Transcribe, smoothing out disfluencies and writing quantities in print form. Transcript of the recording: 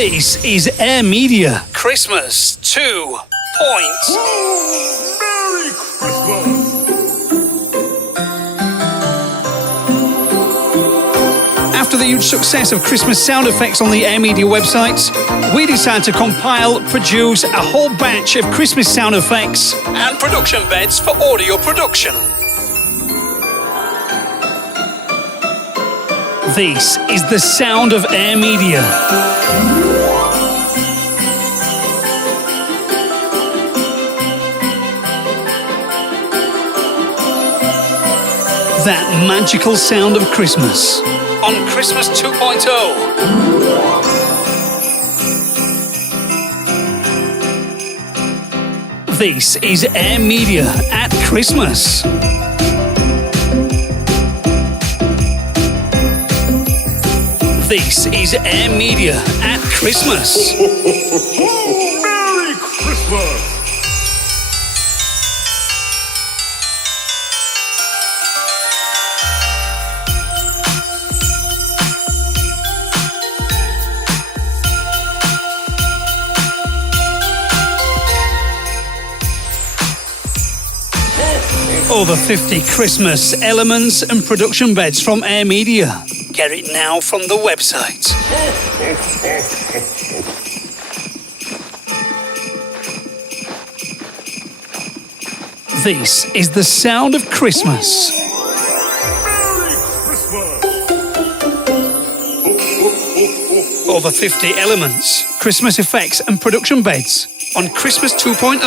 This is Air Media Christmas 2. Merry Christmas! After the huge success of Christmas sound effects on the Air Media website, we decided to compile, produce a whole batch of Christmas sound effects and production beds for audio production. This is the sound of Air Media. That magical sound of Christmas on Christmas 2.0. This is Air Media at Christmas. This is Air Media at Christmas. Merry Christmas! Over 50 Christmas elements and production beds from Air Media. Get it now from the website. This is the sound of Christmas. Merry Christmas! Over 50 elements, Christmas effects and production beds on Christmas 2.0.